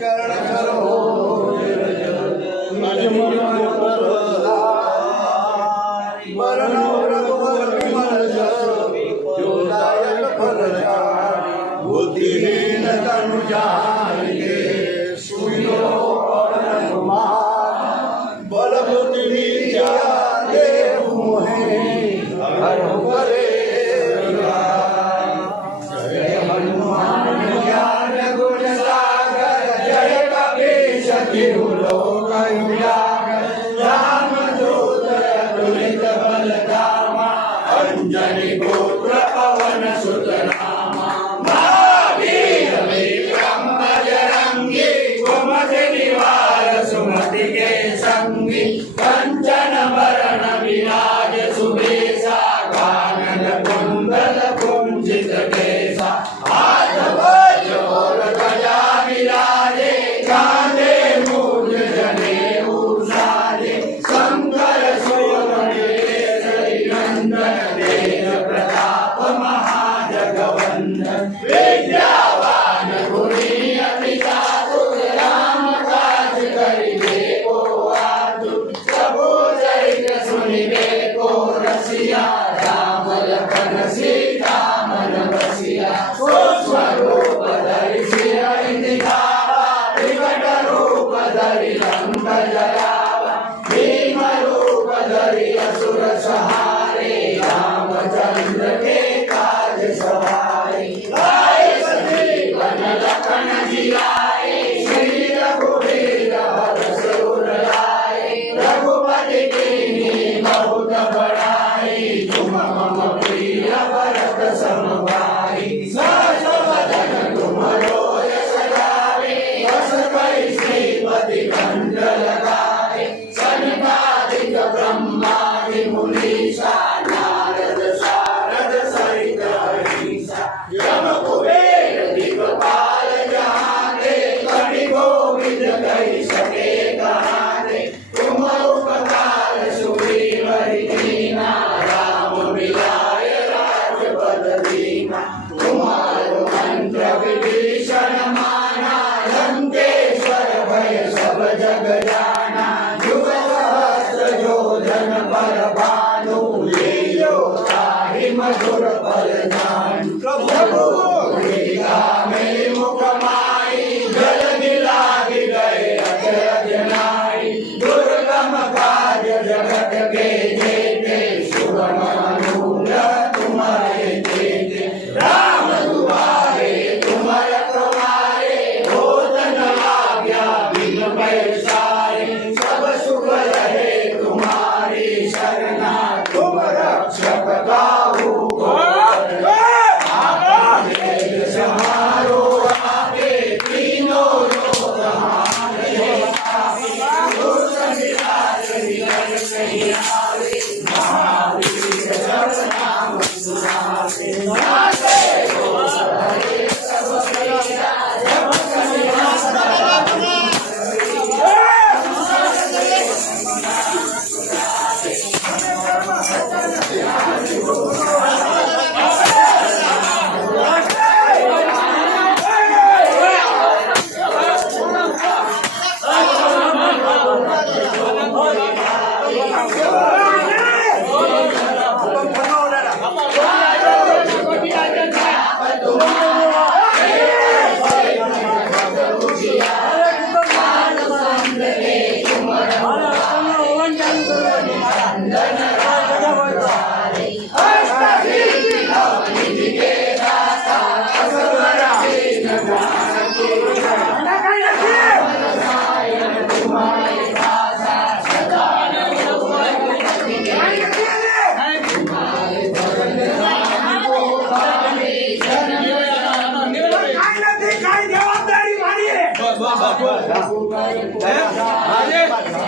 कर्ण सरोज रज वरण रघुवर विमल जसु जो दायक फलचारि बुद्धिहीन तनु जानिके सुनियो पवन कुमार बल बुद्धि विद्या देहु मोहे हरहु कलेवा जय हनुमान ज्ञान गुण सागर जय कपीश तिहु लोक उजागर रामदूत अतुलित बल धामा अंजनी पुत्र पवन सुत नामा महावीर विक्रम बजरंगी कुमति निवार सुमति के संगी कंचन वरण विराज सुबेसा कानन कुंडल कुंजित केसा हाथ वज्र और ध्वजा विराजे कांधे मूल जनेऊ साजे शंकर सुवन केसरी नंदन तेज प्रताप महाजगवंदन विद्यावान गुणी अति चातुर राम काज करिबे को आतुर प्रभु चरित्र सुनिबे को रसिया राम लखन सीता मन बसिया सूक्ष्म रूप धरि सिरहि दिखावा विकट रूप धरि लंक जरावा भीम रूप धरि असुर सहारे रामचंद्र के काज सवारे लाए संजीवन लखन जियाए श्री रघुवीर हरष उर लाए रघुपति कीन्ही बहुत बड़ाई तुम मम प्रिय भरत सम भाई सहज वदन तुम्हरो यश गावे बस कहि श्रीपति कंठ लगावे सनकादिक ब्रह्मादि मुनीसा नारद सारद सहित अहिसा यम कुबेर दिक्पाल जहाते कवि गोविंद कहि सके कहाते तुम उपकार सुग्रीव दीना राम मिलाय राजपद दीना तुम्हारो मंत्र विभीषण माना लंकेश्वर भय सब जग जाना जुग सहस्र योजन पर भानु लील्यो ताहि मधुर फल जानु प्रभु लीला में मुख माई जल दिलाहि गए अचरज नाई दुर्गम काज जगत के जेते सुगम अनुग्रह तुम्हारे जेते राम दुआरे तुम रखवारे होत न आज्ञा बिन पैसारे सब सुख रहे तुम्हारी शरणा तुम रक्षक काहू को आपके समारो आपे तीनों लोक हमारे दुष्ट निराश निरय नहीं आवे महावीर जब नाम सुनाते नाते हो सबरे सब प्रिया जब कन्या सदा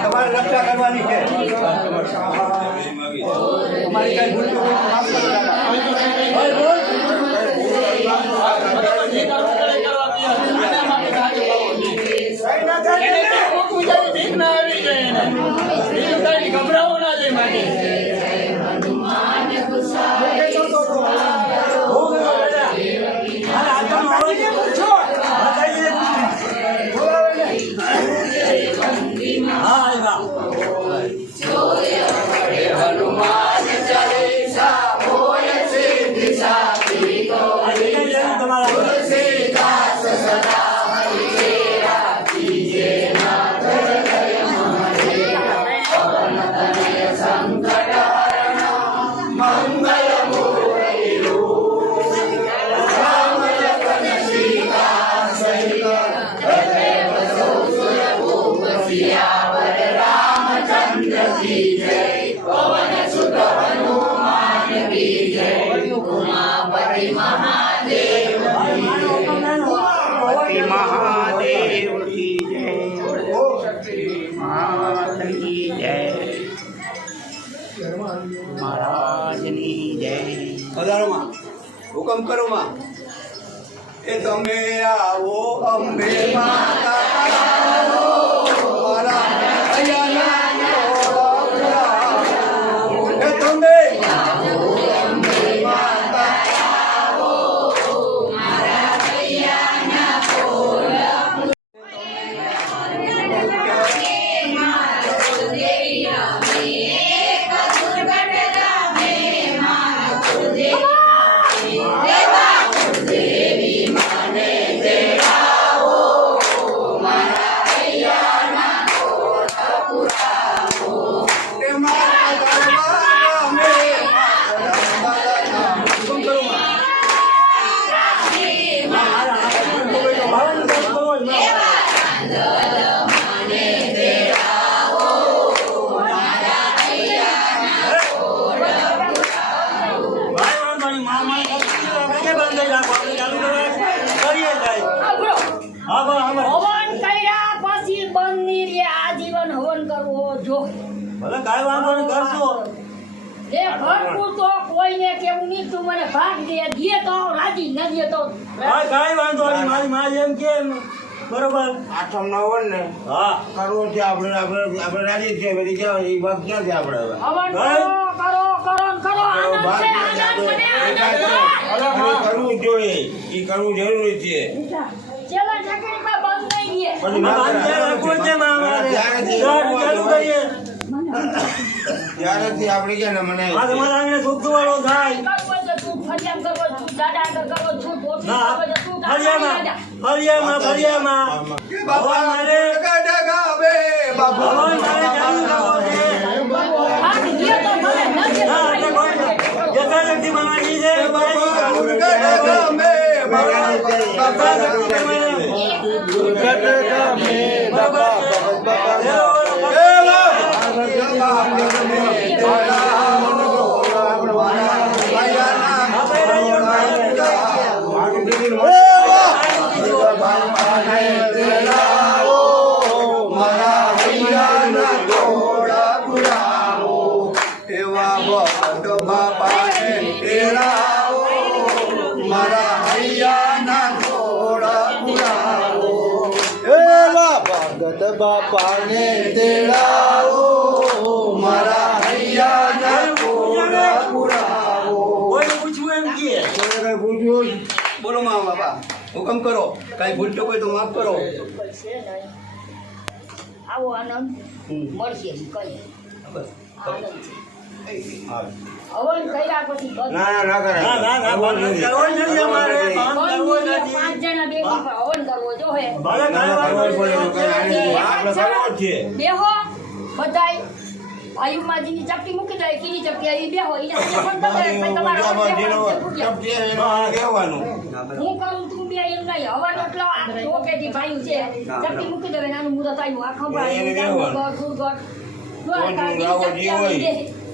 તમારે રક્ષા કરવાની છે તમારી કઈ ભૂલ તો માફ કરી ગભરાવો ના જાય માટે હનુમાન सियावर रामचंद्र की जय पवन सुत हनुमान की जय उमापति महादेव की जय महादेव की जय महाराजनी जय હજારોમાં હુકમ કરો માં એ તમે આવો અંબે માતા આવો મારા હૈયાના ઘોડા એ તમે આવો અંબે માતા આવો મારા હૈયાના ઘોડા હવન કર્યા પછી બંધ ની રે આજીવન હવન કરવો જો ભલે કાંઈ વાંધો નહીં કરશો. એ ભરપૂર તો કોઈને કેવું નહીં તું મને ભાગ દે તો રાજી ન દે તો કાંઈ વાંધો નહીં. મારી માં એમ કે બરોબર. આઠમ નવન ને હા કરવો છે આપણે રાજી છે બધી ક્યાં એ વાત ક્યાં છે આપણે હવે હવન કરો આનંદ છે આનંદ મને આનંદ કરવું જોઈએ એ કરવું જરૂરી છે ચેલા ચકડીમાં બંધ નહીં રે ત્યારેથી આપણે કે ને મને તમારા આંગણે સુખ વાળો થાય. કરવો છે તું ફરિયામ કરવો તું દાદા આગળ કરવો તું ટોપી ના કરવો છે તું ફરિયામાં બાપા મારે ડગાવે બાપા ભગવાન મારે જાણવું કરવો છે. ભાગ દે તો મને ન દે તો યથાશક્તિ બનાવી છે. મારા હૈયાના ઘોડા પુરાવો એવા ભગત બાપાને તેડાવો મારા હૈયાના ઘોડા પુરાવો કોઈ પૂછવું એમ કે કોઈને પૂછ્યું જ બોલો માં બાપા હુકમ કરો કાંઈ ભૂલ તો કોઈ તો માફ કરો છે નહીં આવો આનંદ મળશે કઈ આનંદ છે હવન કર્યા પછી બંધ ના કરે કરવો જ નથી અમારે. કામ કરવો જ નથી. 5 જણા બેસી હવન કરવો જો હે ભલે કાંઈ વાંધો નહીં. આપણે કરવો જ છે બેહો બધાય આયુમાજીની ચપટી મૂકી દે કીની ચપટી આવી બેહો ઈને ફોન કરે પછી તમારો કહેવાનું હું કરું તું બે એમ નહીં હવન એટલો આ ટોકેથી ભાઈ છે ચપટી મૂકી દેવે નાનું મુરત આવ્યું આ ખંભા એને આવ્યું બેહવાનું. ગુરગટ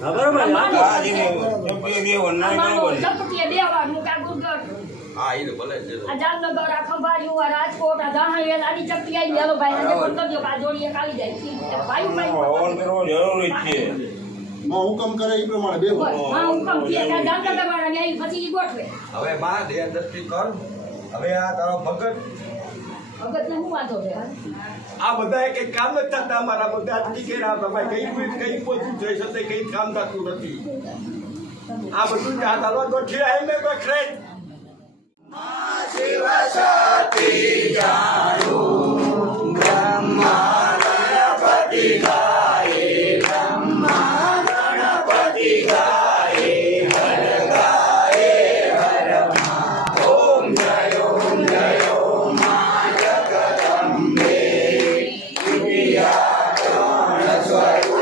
હા, બરોબર. હા જીને ચપટી દેવો ના કરવો ને ચપટીએ બેહવાનું કા ગુરગટ હા એ તો ભલે આ જામનગર આ ખંભાળિયું આ રાજકોટ આ ધાણવેલ આની ચપટી આવી હાલો ભાઈ આજે પણ કરજો કે આ જોડીએ કાલી જાય ભાઈ હવન ભાઈ કરવો જરૂરી જ છે હુકમ કરે એ પ્રમાણે બેહો હા હું કમ કે જામનગર વાળા ને આવી પછી ઈ ગોઠવે હવે માં દેહ દ્રષ્ટિ કર હવે આ તારો ભગત ભગતને હું વાંધો છે આ બધા કઈ કામ જ થતા અમારા બધા ટીકેરા ભાઈ કઈ પોચું જઈ શકે કઈ કામ થતું નથી આ બધું જ હાથ હાલવા ગોઠવી આવી મેં ગોઠવે શિવ સતી જાણું બ્રહ્મા ગણપતિ ગાય બ્રહ્મા ગણપતિ ગાય હર ગાય હર મા ઓમ જયો મા જગદંબે વિદ્યા ત્રણ સ્વરૂપ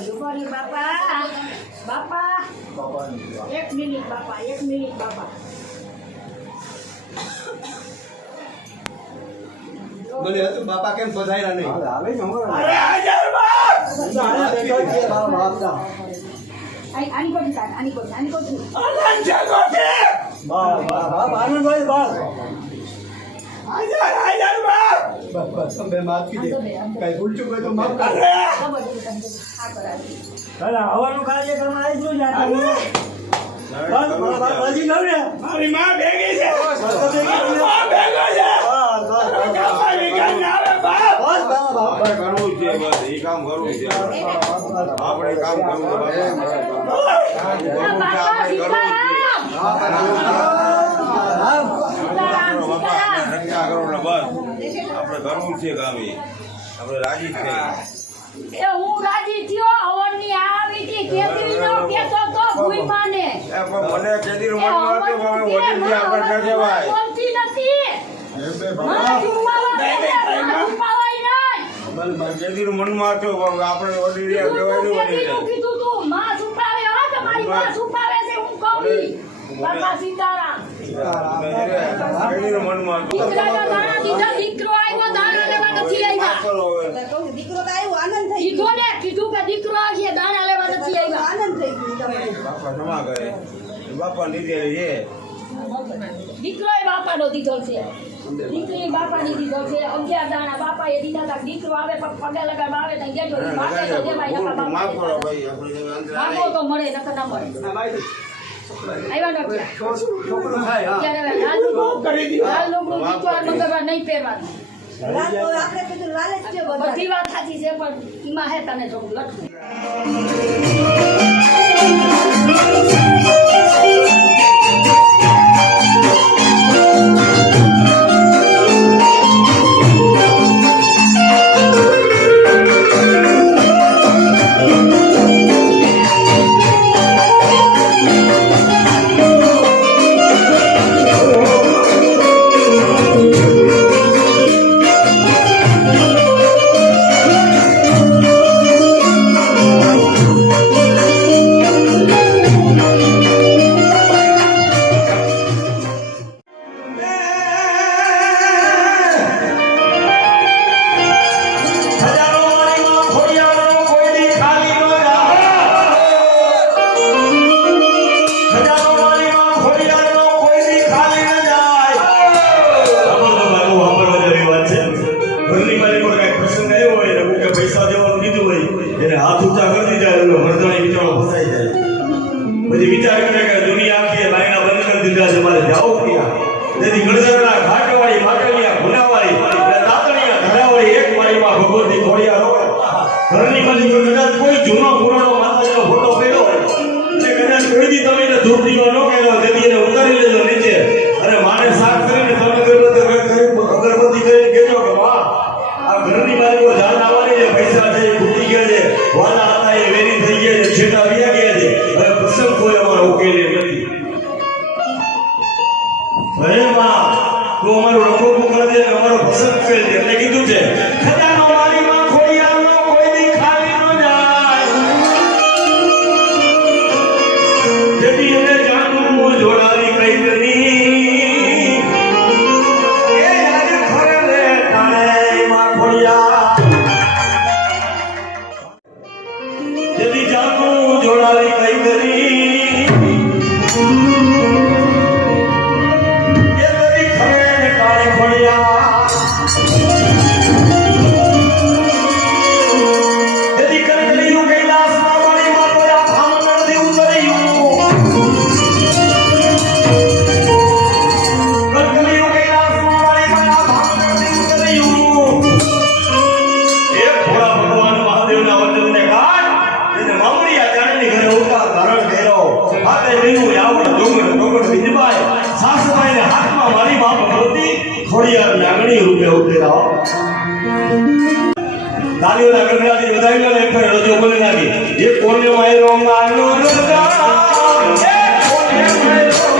જુવારી બાપા બાપા એક મિનિટ બાપા મને હતું બાપા કેમ પધાર્યા નહીં અરે હાજર બાપ આની કોટી આનંદ જાગો છે બાપ આનંદભાઈ બાપ હાજર બાપ તમે માફ કીધે કઈ ભૂલ ચૂક હોય તો માફ કરો અરે હવાનું કાર્યક્રમ આવીશું જ આ બસ બાપ હજી ગયું ને મારી માં ભેગી છે માં ભેગો છે ગામમાં વિકાસ ના આવે બાપ બસ બાપ કરવું છે બસ એ કામ કરવું છે આપણે કામ કરવું છે કામ આપણે રાજી છે એ હું રાજી થયો હવનની આવી હતી કેદરીનો કેતો તો ભૂઈમાને મને કેદી મનમાં હતું હવે વડીલ છે આપણે ન કહેવાય બોલતી નથી મારા જુવાલા ઉપાવાય નહીં કેદી મનમાં હતું આપણે વડીલ કીધું તું માં છુપાવે હો તમારી માં છુપાવે છે હું કહું બાપા સીતારામ કેદી મનમાં હતું દીકરાના દાણા દીધા દીકરો આવ્યો દાણા લેવા નથી આવ્યા દીકરો તો આવ્યો આનંદ થઈ કીધું ને કીધું કે દીકરો આવ્યો દાણા લેવા નથી આવ્યા આનંદ થઈ ગયો બાપા ક્ષમા કરે બાપા લીધે છે દીકરો એ બાપાનો દીધો છે દીકરી બાપાની દીધો છે 11 દાણા બાપાએ દીધા હતા દીકરો આવે પગે લગાડવા આવે તો ગેજો બાપે તો દેવાય નકર માફ કરો બાપા ભાઈ આપણે અંદર બાપો તો મળે નકર ના મળે આવ્યા નથી છોકરું થાય હા ત્યારે લાલ લુગડું દીકરો મંગળવાર નહીં પહેરવાનું રાત તો આપણે કીધું લાલચ છે બધા બધી વાત સાચી છે પણ એમાં હે તને થોડું લખવું તાલીઓના ગણરાજી બધાયલા ને ફરે રજો બોલે લાગી એ કોને માયરો માનો રજા એ કોને માયરો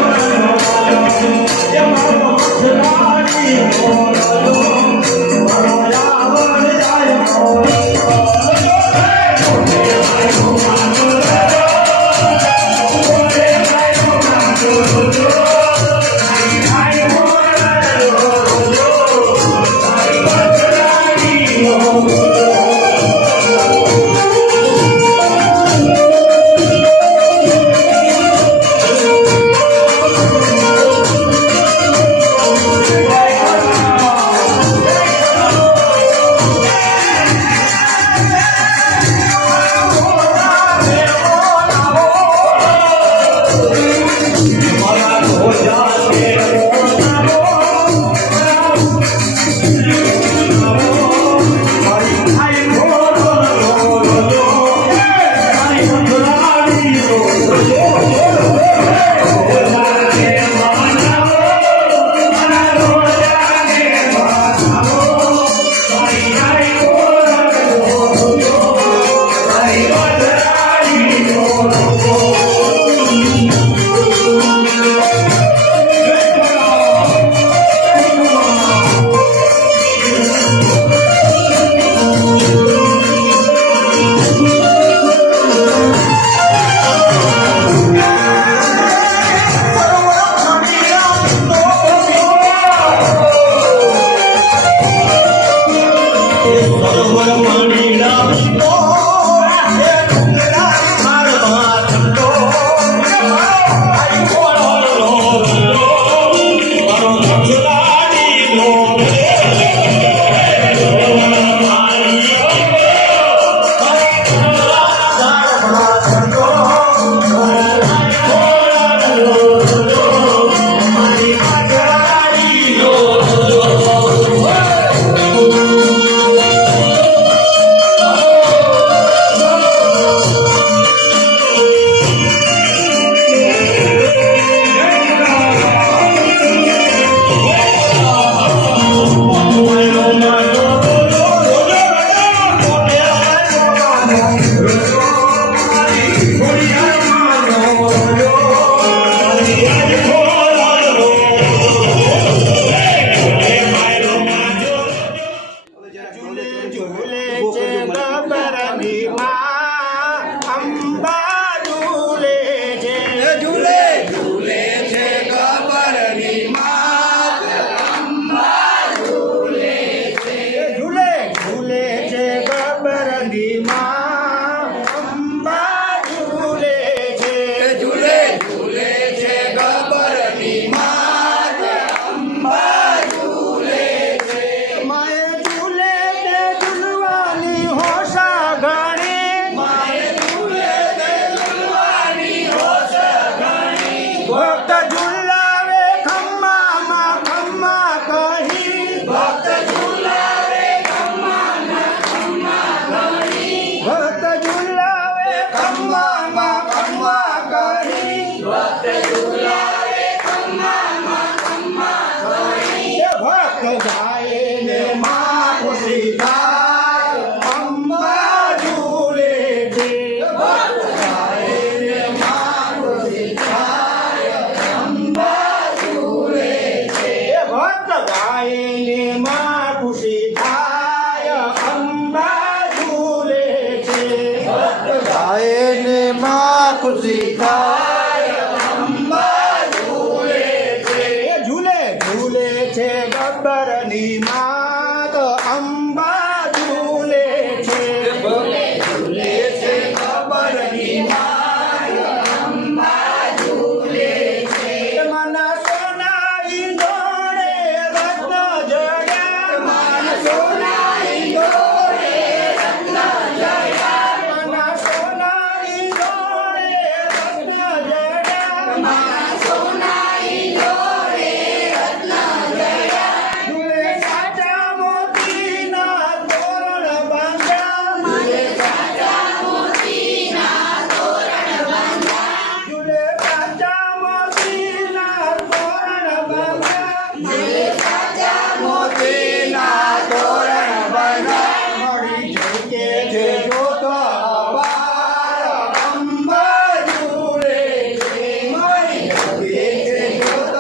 ખુશી થાય અંબા ઝૂલે છે ઝૂલે ઝૂલે છે ગબ્બરની માત અંબા ઝૂલે છે ઝૂલે ઝૂલે છે ગબ્બરની માત અંબા ઝૂલે છે મના સોના ઈંડોળે રત્ન જડ્યા મન સોના ઈંડોળે રત્ન જડ્યા મના સોના ઈંડોળે રત્ન જડ્યા મના સોના ઈંડોળે રત્ન જડ્યા ઝૂલે સાચા મોતીના તોરણ બાંધ્યા ઝૂલે સાચા મોતીના તોરણ બાંધ્યા ઝૂલે સાચા મોતીના તોરણ બાંધ્યા ઝૂલે સાચા મોતીના તોરણ બાંધ્યા મળી જઈએ છે જોત અપાર અંબા ઝૂલે છે મળી જઈએ છે જોત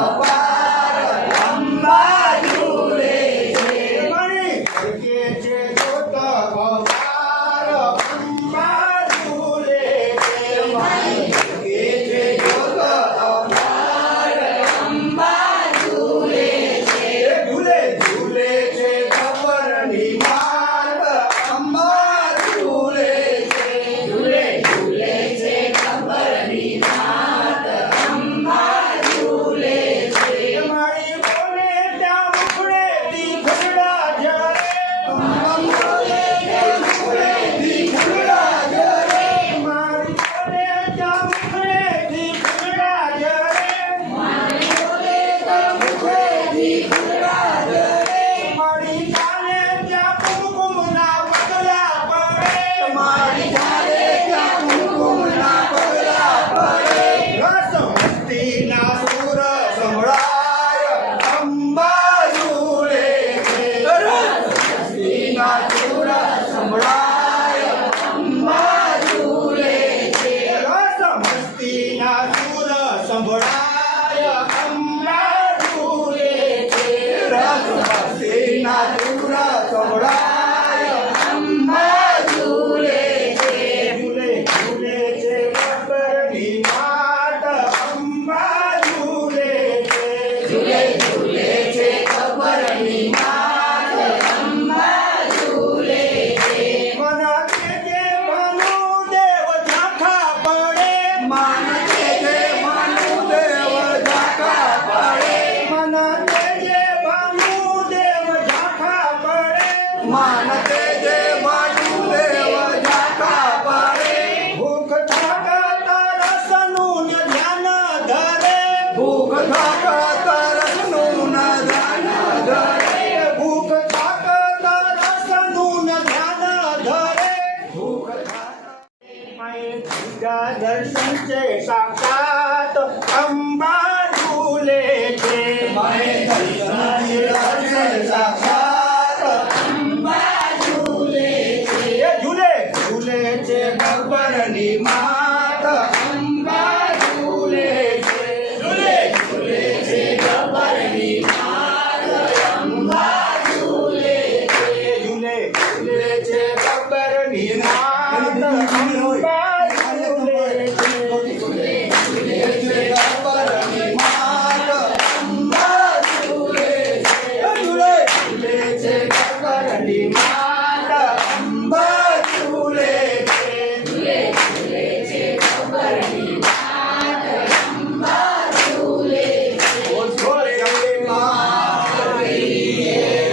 અપાર અંબા ઝૂલે છે મળી જઈએ છે જોત અપાર અંબા ઝૂલે છે મળી જઈએ છે જોત અપાર અંબા ઝૂલે છે ઝૂલે ઝૂલે છે ગબ્બરની માત અંબા ઝૂલે છે ઝૂલે ઝૂલે છે ગબ્બરની માત અંબા ઝૂલે છે મારી બોલે ત્યાં મુખડેથી ફૂલડા ઝરે બોલે ત્યાં મુખડેથી ફૂલડા ઝરે મારી બોલે ત્યાં મુખડેથી ફૂલડા ઝરે મારી બોલે ત્યાં મુખડેથી ફૂલડા ઝરે મારી ચાલે ત્યાં કુમકુમના પગલા પડે મારી ચાલે ત્યાં કુમકુમના પગલા પડે રસ મસ્તીના સુર સંભળાય અંબા ઝૂલે છે રસ મસ્તીના સુર સંભળાય અંબા ઝૂલે છે રસ મસ્તીના સુર સંભળાય અંબા ઝૂલે છે રસ મસ્તીના સુર સંભળાય અંબા ઝૂલે છે ઝૂલે ઝૂલે છે ગબ્બરની માત અંબા ઝૂલે છે ઝૂલે ઝૂલે છે ગબ્બરની માત અંબા ઝૂલે છે મના કે જે ભાનુદેવ ઝાંખા પડે મન કે જે ભાનુદેવ ઝાંખા પડે મન કે જે ભાનુદેવ ઝાંખા પડે મન કે જે ભાનુદેવ ઝાંખા પડે ભૂખ થાક તરસનું ને ધ્યાન ધરે ભૂખ થાક તરસનું ને ધ્યાન ધરે ભૂખ થાક તરસનું ને ધ્યાન ધરે ભૂખ થાક પૂજા દર્શન છે સાક્ષાત અંબા ઝૂલે છે દર્શન સાક્ષાત અંબા ઝૂલે છે ઝૂલે ઝૂલે છે ગબ્બરની માત અંબા ઝૂલે છે ઝૂલે ઝૂલે છે ગબ્બરની માત અંબા ઝૂલે છે ઝૂલે ઝૂલે છે ગબ્બરની માત અંબા ઝૂલે છે ઝૂલે ઝૂલે છે ગબ્બરની માત અંબા ઝૂલે છે ઝૂલે ઝૂલે છે ગબ્બરની માત અંબા ઝૂલે છે ઝૂલે ઝૂલે છે ગબ્બરની માત અંબા ઝૂલે છે ઓ ઝોલે માતની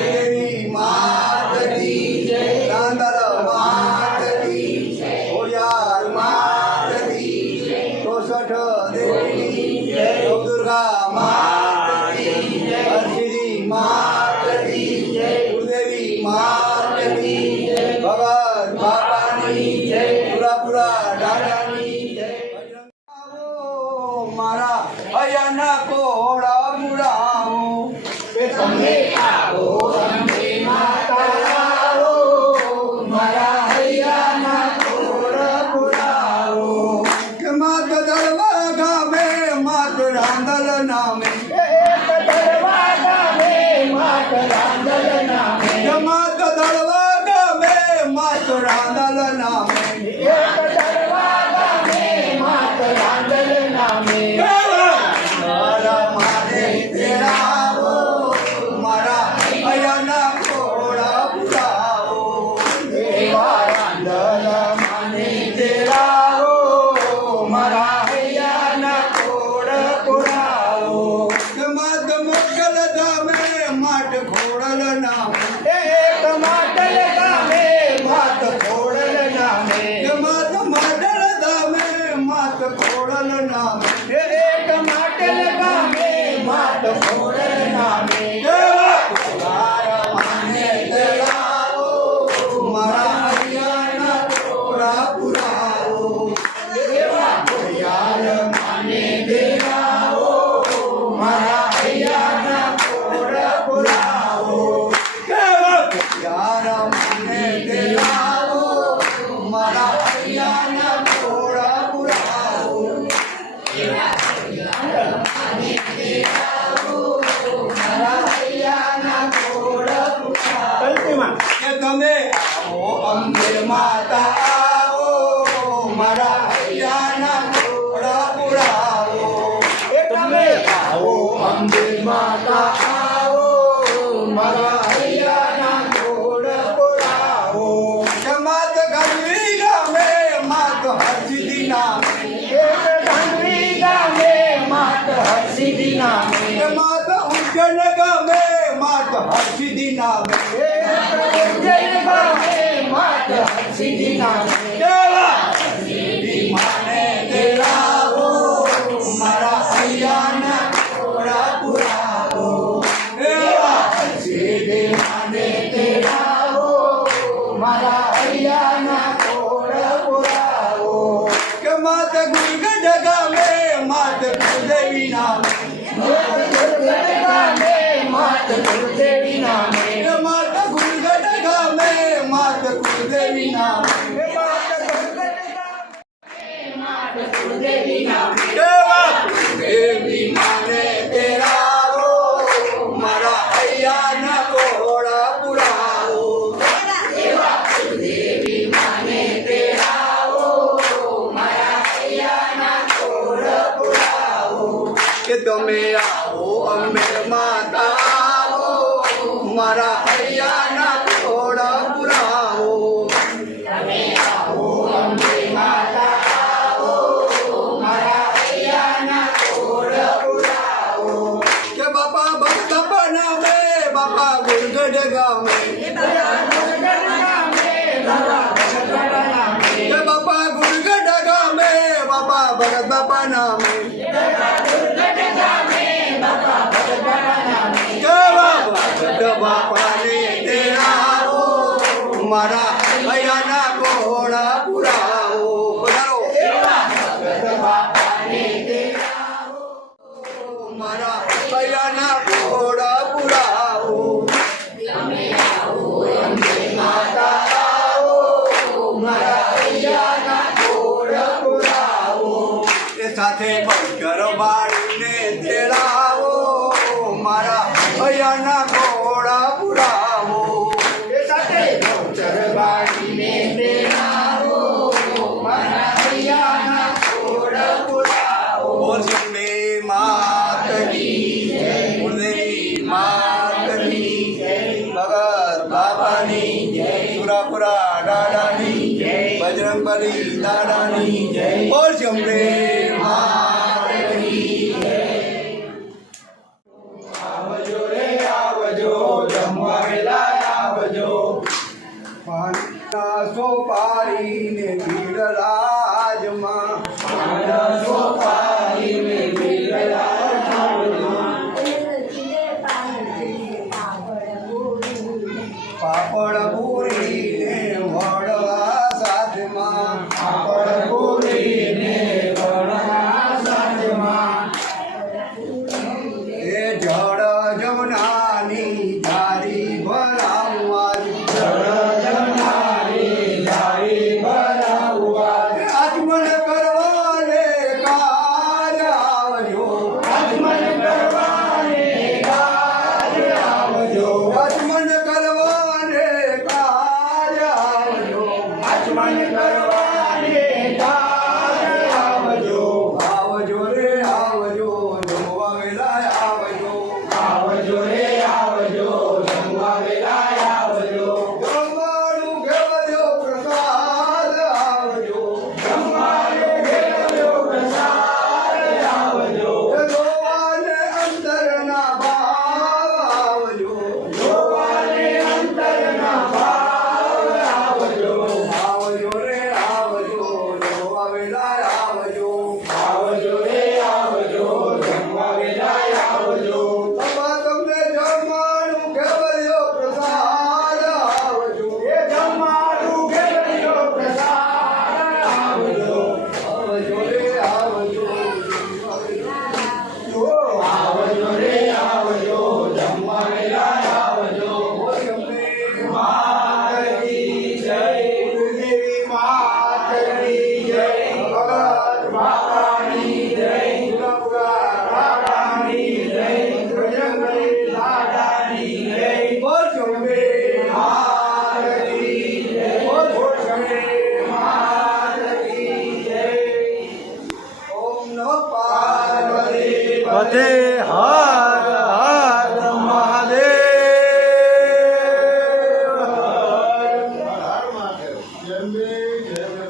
દેવી માતની જય રાંદલ માતની જય ઓયાર માતની જય તોસઠ દેવી જય દુર્ગા માતની જય હરસિદ્ધિ માતની જય ગુરુદેવી માતની જય ભગત બાપાની જય પુરા દાદાની જય મારા અયાના કોળા મુરાવો કે તમે આવો તમે માતા આવો મારા અયાના કોળા મુરાવો કે માત દળવા ગામે માત રાંદલ નામે એક દળવા ગામે માત રાંદલ નામે માત દળવા ગામે માત રાંદલ નામે એક દળવા ગામે ખોડલ નામે એક માટલ ગામે માત ખોડલ નામે માને તેડાવો મારા હૈયાના ટોળા પુરાવો યાર માને તેડાવો મારા હૈયાના ટોળા પુરાવો યાર માને તેડાવો મારા હૈયાના ટોળા પુરાવો કે તમે આવો અંબે માતા આવો મારા હૈયાના ટોળા પુરાવો એ તમે આવો અંબે માતા આવો મારા હૈયાના ટોળા પુરાવો કે માત ગંગી ગામે માત હરસિદ્ધિ નામે ગંગી ગામે માત હરસિદ્ધિ નામે કે માત ઉજ્જૈન ગામે માત હરસિદ્ધિ નામે ઉજ્જૈન ગામે માત હરસિદ્ધિ નામે સિદ્ધિ માને તેડાવો મારા હૈયાના ટોળા પુરાવો સિદ્ધિ માને તેડાવો મારા હૈયાના ટોળા પુરાવો કે માત ગુલગઢ ગામે માત કુલદેવી નામે માત કુલદેવી નામે માત ગુલગઢ ગામે માત કુલદેવી નામે કુલદેવી માને તેડાવો મારા હૈયાના ટોળા પુરાવો કુલદેવી માને તેડાવો મારા હૈયાના ટોળા પુરાવો કે તમે આવો અંબે માતા આવો મારા હૈયાના ટોળા પુરાવો તમે આવો અંબે માતા આવો મારા હૈયાના ટોળા પુરાવો કે બાપા ભક્ત નામે બાપા ગુલગઢ ગામે કે બાપા ગુલગઢ ગામે બાપા ભગત બાપા નામે બાપાને તેડાવો મારા હૈયાના ટોળા પુરાવો બાપાને તેડાવો મારા હૈયાના ટોળા પુરાવો માતા આવો મારા હૈયાના ટોળા પુરાવો એ સાથે બંકર બાળીને તેડાવો મારા હૈયાના ટોળા પુરાવો એ સાથે બંકર બાળીને તેડાવો મારા હૈયાના ટોળા પુરાવો બોલને માત કી જય કુલદેવી માત કી જય ભગત બાબાની જય સુરાપુરા દાદાની જય બજરંગબલી દાદાની જય બોલ જમણે માત કી જય આવજો રે આવજો આવજો રે આવજો જમવા વેલાય આવજો બાપા તમને જમવાનું કેવલ્યો પ્રસાદ આવજો એ જમવાનું કેવલ્યો પ્રસાદ આવજો આવજો રે આવજો આવજો રે આવજો જમવા વેલાય આવજો માતની જય દેવી માતની જય ભગત માતાની જય ગુલાબગા રાધાની જય બજરંગબલી દાદાની જય બોલ જંબે માતની જય બોલ જંબે માતની જય ઓમ નમઃ પાર્વતી પતે હર હર મહાદેવ જેમ બે જેમ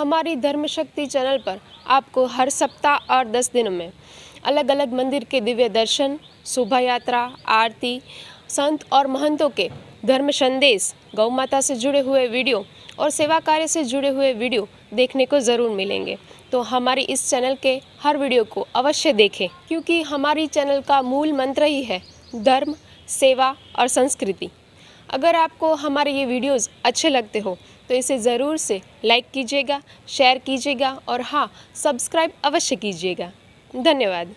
हमारी धर्म शक्ति चैनल पर आपको हर सप्ताह और 10 दिनों में अलग अलग मंदिर के दिव्य दर्शन, शोभा यात्रा, आरती, संत और महंतों के धर्म संदेश, गौ माता से जुड़े हुए वीडियो और सेवा कार्य से जुड़े हुए वीडियो देखने को ज़रूर मिलेंगे। तो हमारी इस चैनल के हर वीडियो को अवश्य देखें, क्योंकि हमारी चैनल का मूल मंत्र ही है धर्म, सेवा और संस्कृति। अगर आपको हमारे ये वीडियोस अच्छे लगते हो तो इसे ज़रूर से लाइक कीजिएगा, शेयर कीजिएगा और हाँ, सब्सक्राइब अवश्य कीजिएगा। धन्यवाद।